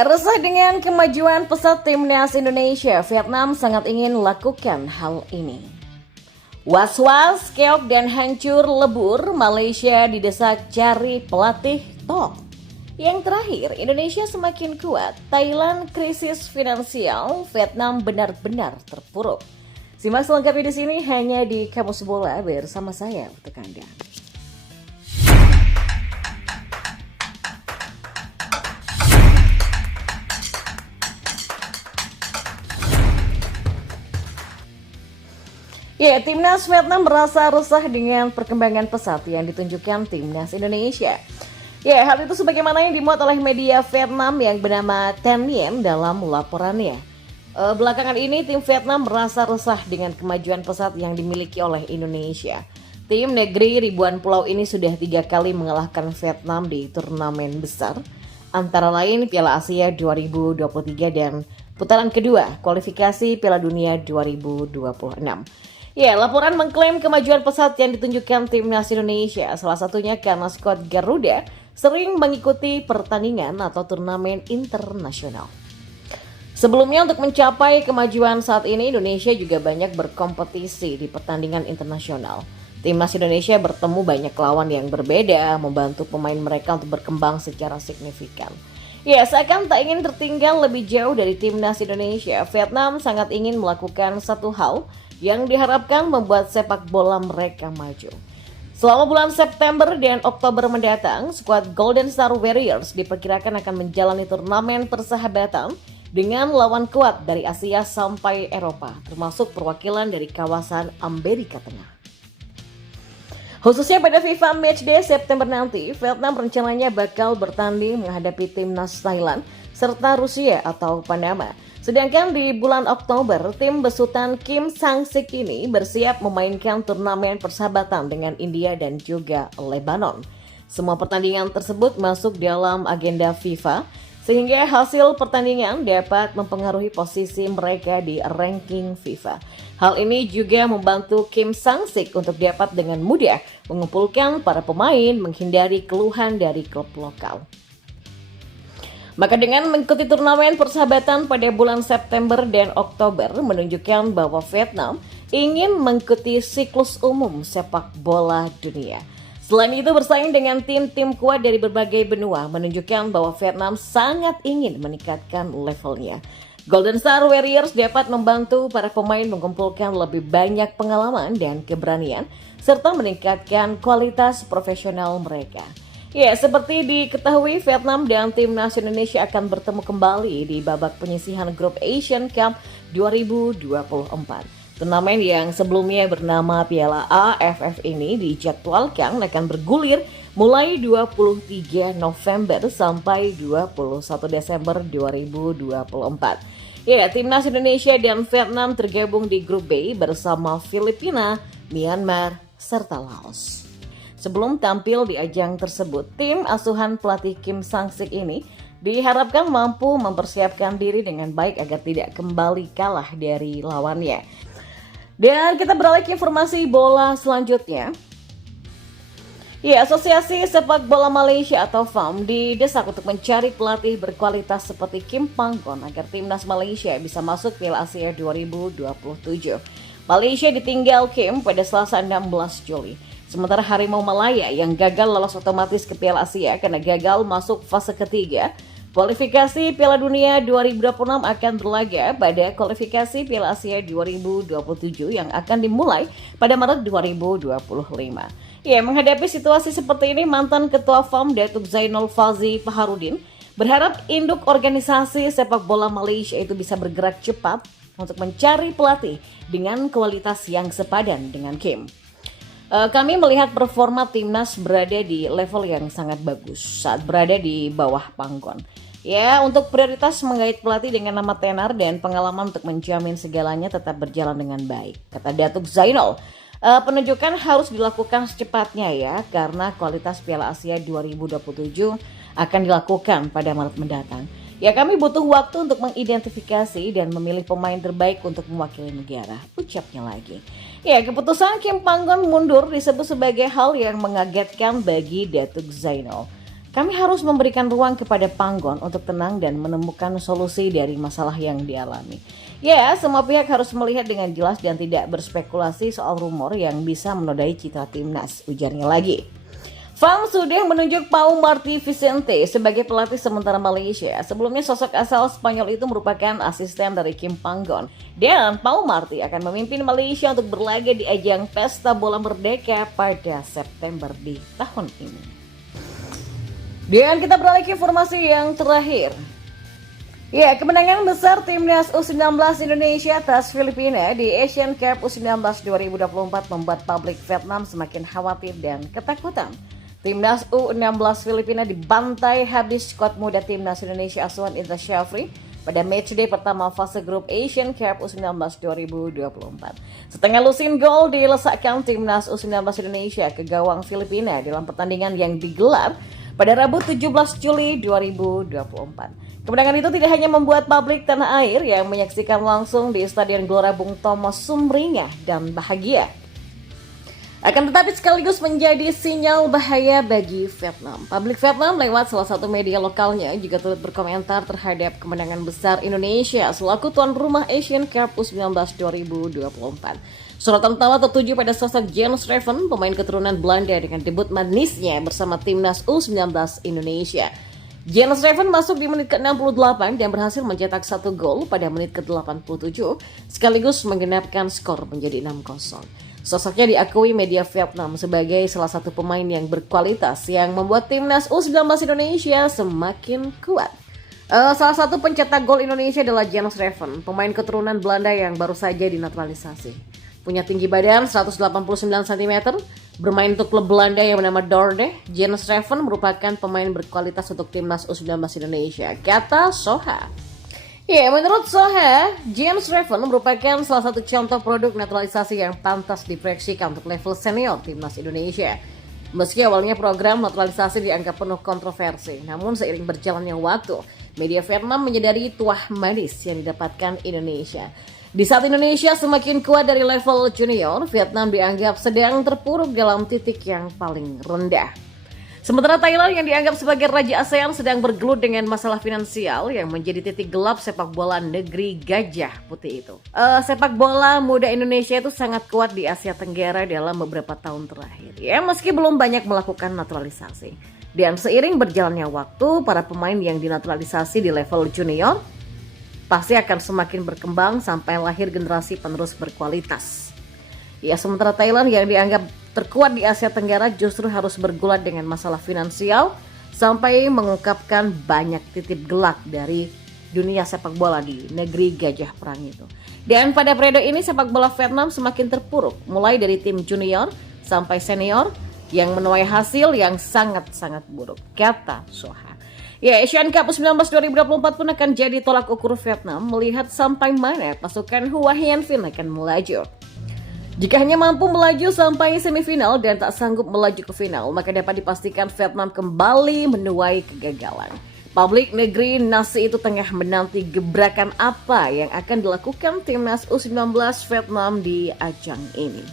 Ya, resah dengan kemajuan pesat timnas Indonesia, Vietnam sangat ingin lakukan hal ini. Was-was, keok dan hancur lebur, Malaysia didesak cari pelatih top. Yang terakhir, Indonesia semakin kuat, Thailand krisis finansial, Vietnam benar-benar terpuruk. Simak selengkapnya di sini hanya di Kamus Bola bersama saya untuk Anda. Ya, timnas Vietnam merasa resah dengan perkembangan pesat yang ditunjukkan timnas Indonesia. Ya, hal itu sebagaimana yang dimuat oleh media Vietnam yang bernama Tan Nien dalam laporannya. Belakangan ini tim Vietnam merasa resah dengan kemajuan pesat yang dimiliki oleh Indonesia. Tim negeri ribuan pulau ini sudah 3 kali mengalahkan Vietnam di turnamen besar, antara lain Piala Asia 2023 dan putaran kedua kualifikasi Piala Dunia 2026. Ya, laporan mengklaim kemajuan pesat yang ditunjukkan timnas Indonesia, salah satunya karena skuad Garuda sering mengikuti pertandingan atau turnamen internasional. Sebelumnya untuk mencapai kemajuan saat ini, Indonesia juga banyak berkompetisi di pertandingan internasional. Timnas Indonesia bertemu banyak lawan yang berbeda, membantu pemain mereka untuk berkembang secara signifikan. Ya, seakan tak ingin tertinggal lebih jauh dari timnas Indonesia, Vietnam sangat ingin melakukan satu hal yang diharapkan membuat sepak bola mereka maju. Selama bulan September dan Oktober mendatang, skuad Golden Star Warriors diperkirakan akan menjalani turnamen persahabatan dengan lawan kuat dari Asia sampai Eropa, termasuk perwakilan dari kawasan Amerika Tengah. Khususnya pada FIFA Matchday September nanti, Vietnam rencananya bakal bertanding menghadapi timnas Thailand serta Rusia atau Panama. Sedangkan di bulan Oktober, tim besutan Kim Sang-sik ini bersiap memainkan turnamen persahabatan dengan India dan juga Lebanon. Semua pertandingan tersebut masuk dalam agenda FIFA, sehingga hasil pertandingan dapat mempengaruhi posisi mereka di ranking FIFA. Hal ini juga membantu Kim Sang-sik untuk dapat dengan mudah mengumpulkan para pemain menghindari keluhan dari klub lokal. Maka dengan mengikuti turnamen persahabatan pada bulan September dan Oktober menunjukkan bahwa Vietnam ingin mengikuti siklus umum sepak bola dunia. Selain itu bersaing dengan tim-tim kuat dari berbagai benua menunjukkan bahwa Vietnam sangat ingin meningkatkan levelnya. Golden Star Warriors dapat membantu para pemain mengumpulkan lebih banyak pengalaman dan keberanian serta meningkatkan kualitas profesional mereka. Ya, seperti diketahui Vietnam dan timnas Indonesia akan bertemu kembali di babak penyisihan grup Asian Cup 2024. Turnamen yang sebelumnya bernama Piala AFF ini dijadwalkan akan bergulir mulai 23 November sampai 21 Desember 2024. Ya, timnas Indonesia dan Vietnam tergabung di grup B bersama Filipina, Myanmar, serta Laos. Sebelum tampil di ajang tersebut, tim asuhan pelatih Kim Sang-sik ini diharapkan mampu mempersiapkan diri dengan baik agar tidak kembali kalah dari lawannya. Dan kita beralih ke informasi bola selanjutnya. Ya, Asosiasi Sepak Bola Malaysia atau FAM didesak untuk mencari pelatih berkualitas seperti Kim Panggon agar timnas Malaysia bisa masuk Piala Asia 2027. Malaysia ditinggal Kim pada Selasa 16 Juli. Sementara Harimau Malaya yang gagal lolos otomatis ke Piala Asia karena gagal masuk fase ketiga, kualifikasi Piala Dunia 2026 akan berlaga pada kualifikasi Piala Asia 2027 yang akan dimulai pada Maret 2025. Ya, menghadapi situasi seperti ini, mantan Ketua FAM Datuk Zainal Fazi Paharudin berharap induk organisasi sepak bola Malaysia itu bisa bergerak cepat untuk mencari pelatih dengan kualitas yang sepadan dengan Kim. Kami melihat performa timnas berada di level yang sangat bagus saat berada di bawah Panggon. Ya, untuk prioritas mengait pelatih dengan nama tenar dan pengalaman untuk menjamin segalanya tetap berjalan dengan baik, kata Datuk Zainal. Penunjukan harus dilakukan secepatnya ya, karena kualitas Piala Asia 2027 akan dilakukan pada Maret mendatang. Ya, kami butuh waktu untuk mengidentifikasi dan memilih pemain terbaik untuk mewakili negara, ucapnya lagi. Ya, keputusan Kim Panggon mundur disebut sebagai hal yang mengagetkan bagi Datuk Zainal. Kami harus memberikan ruang kepada Panggon untuk tenang dan menemukan solusi dari masalah yang dialami. Ya, semua pihak harus melihat dengan jelas dan tidak berspekulasi soal rumor yang bisa menodai citra timnas, ujarnya lagi. FAM sudah menunjuk Pau Marti Vicente sebagai pelatih sementara Malaysia. Sebelumnya sosok asal Spanyol itu merupakan asisten dari Kim Panggon. Dan Pau Marti akan memimpin Malaysia untuk berlaga di ajang Pesta Bola Merdeka pada September di tahun ini. Dan kita beralih ke informasi yang terakhir. Ya, kemenangan besar timnas U19 Indonesia atas Filipina di Asian Cup U19 2024 membuat publik Vietnam semakin khawatir dan ketakutan. Timnas U16 Filipina dibantai habis skuad muda timnas Indonesia asuhan Indra Syafri pada matchday pertama fase grup Asian Cup U19 2024. Setengah lusin gol dilesakkan timnas U19 Indonesia ke gawang Filipina dalam pertandingan yang digelar pada Rabu 17 Juli 2024. Kemenangan itu tidak hanya membuat publik tanah air yang menyaksikan langsung di Stadion Gelora Bung Tomo sumringah dan bahagia, akan tetapi sekaligus menjadi sinyal bahaya bagi Vietnam. Publik Vietnam lewat salah satu media lokalnya juga turut berkomentar terhadap kemenangan besar Indonesia selaku tuan rumah Asian Cup U19 2024. Sorotan utama tertuju pada sosok Jens Schreven, pemain keturunan Belanda dengan debut manisnya bersama timnas U19 Indonesia. Jens Schreven masuk di menit ke-68 dan berhasil mencetak 1 gol pada menit ke-87, sekaligus menggenapkan skor menjadi 6-0. Sosoknya diakui media Vietnam sebagai salah satu pemain yang berkualitas yang membuat timnas U19 Indonesia semakin kuat. Salah satu pencetak gol Indonesia adalah Jens Schreven, pemain keturunan Belanda yang baru saja dinaturalisasi. Punya tinggi badan 189 cm, bermain untuk klub Belanda yang bernama Dordrecht. Jens Schreven merupakan pemain berkualitas untuk timnas U19 Indonesia, kata Soha. Ya, menurut Soha, Jens Schreven merupakan salah satu contoh produk naturalisasi yang pantas diproyeksikan untuk level senior timnas Indonesia. Meski awalnya program naturalisasi dianggap penuh kontroversi, namun seiring berjalannya waktu, media Vietnam menyadari tuah manis yang didapatkan Indonesia. Di saat Indonesia semakin kuat dari level junior, Vietnam dianggap sedang terpuruk dalam titik yang paling rendah. Sementara Thailand yang dianggap sebagai Raja ASEAN sedang bergelut dengan masalah finansial yang menjadi titik gelap sepak bola negeri gajah putih itu. Sepak bola muda Indonesia itu sangat kuat di Asia Tenggara dalam beberapa tahun terakhir. Ya, meski belum banyak melakukan naturalisasi. Dan seiring berjalannya waktu, para pemain yang dinaturalisasi di level junior pasti akan semakin berkembang sampai lahir generasi penerus berkualitas. Ya, sementara Thailand yang dianggap terkuat di Asia Tenggara justru harus bergulat dengan masalah finansial sampai mengungkapkan banyak titik gelap dari dunia sepak bola di negeri gajah perang itu. Dan pada periode ini sepak bola Vietnam semakin terpuruk, mulai dari tim junior sampai senior yang menuai hasil yang sangat-sangat buruk, kata Soha. Ya, Asian Cup U19 2024 pun akan jadi tolak ukur Vietnam melihat sampai mana pasukan Hua Hin Vinh akan melaju. Jika hanya mampu melaju sampai semifinal dan tak sanggup melaju ke final, maka dapat dipastikan Vietnam kembali menuai kegagalan. Publik negeri nasi itu tengah menanti gebrakan apa yang akan dilakukan timnas U19 Vietnam di ajang ini.